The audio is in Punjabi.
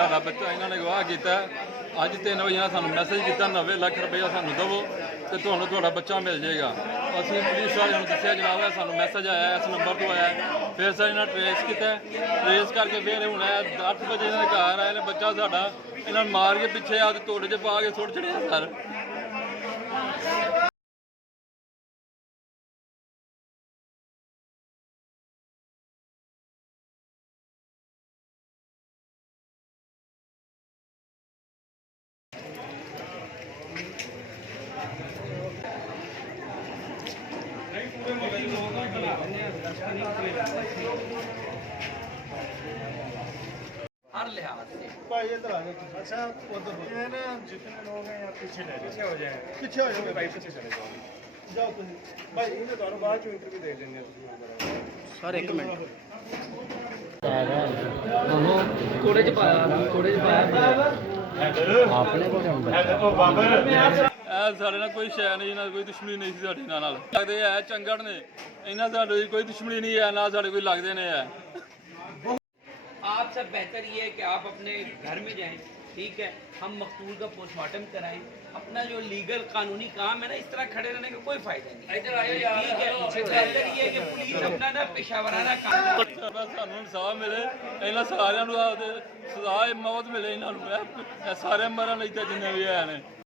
ਸਾਡਾ ਬੱਚਾ ਇਹਨਾਂ ਨੇ ਗਵਾਹ ਕੀਤਾ। ਅੱਜ 3 ਵਜੇ ਨਾਲ ਸਾਨੂੰ ਮੈਸੇਜ ਕੀਤਾ 90 ਲੱਖ ਰੁਪਇਆ ਸਾਨੂੰ ਦੇਵੋ ਤੇ ਤੁਹਾਨੂੰ ਤੁਹਾਡਾ ਬੱਚਾ ਮਿਲ ਜਾਏਗਾ। ਅਸੀਂ ਪੁਲਿਸ ਵਾਲਿਆਂ ਨੂੰ ਦੱਸਿਆ ਜਨਾਬ ਹੈ ਸਾਨੂੰ ਮੈਸੇਜ ਆਇਆ ਇਸ ਨੰਬਰ ਤੋਂ ਆਇਆ। ਫਿਰ ਸਰ ਇਹਨਾਂ ਟਰੇਸ ਕੀਤਾ, ਟਰੇਸ ਕਰਕੇ ਫਿਰ ਹੁਣ 8 ਵਜੇ ਇਹਨਾਂ ਦੇ ਘਰ ਆਏ ਨੇ। ਬੱਚਾ ਸਾਡਾ ਇਹਨਾਂ ਨੂੰ ਮਾਰ ਕੇ ਪਿੱਛੇ ਆ ਤੇ ਤੋੜੇ 'ਚ ਪਾ ਕੇ ਸੁੱਟ ਚੜਿਆ ਸਰ। हर लिहाज से भाई इधर आ जाओ। अच्छा उधर ये ना जितने लोग हैं यहाँ पीछे ले पीछे हो जाए, पीछे हो जाओ भाई, पीछे चले जाओ। जाओ तुम भाई इन्हें दोनों बाद में इंटरव्यू दे देंगे सर। एक मिनट कोड़े च पाया, कोड़े च पाया आपने को ਸਾਡੇ ਨਾਲ ਕੋਈ ਸ਼ੈ ਨਹੀਂ, ਨਾ ਕੋਈ ਦੁਸ਼ਮਣੀ ਨਹੀਂ ਸੀ ਸਾਡੇ ਨਾਲ। ਲੱਗਦੇ ਹੈ ਚੰਗੜ ਨੇ, ਇਹਨਾਂ ਸਾਡੀ ਕੋਈ ਦੁਸ਼ਮਣੀ ਨਹੀਂ ਹੈ, ਨਾ ਸਾਡੇ ਕੋਈ ਲੱਗਦੇ ਨੇ ਹੈ। आप सब बेहतर ये है कि आप अपने घर में जाएं, ठीक है, हम मकतूल का पोस्टमार्टम कराएं। अपना जो लीगल कानूनी काम है ना, इस तरह खड़े रहने का कोई फायदा नहीं, ठीक है। बेहतर ये है कि पुलिस अपना ना पेशावराना काम ਸਾਨੂੰ ਇਨਸਾਫ ਮਿਲੇ, ਇਹਨਾਂ ਸਾਰਿਆਂ ਨੂੰ ਆਪਦੇ ਸਜ਼ਾ ਮੌਤ ਮਿਲੇ। ਇਹਨਾਂ ਨੂੰ ਸਾਰੇ ਮਰਨ ਲਈ ਤਾਂ ਜਿੰਨੇ ਵੀ ਆਏ ਨੇ।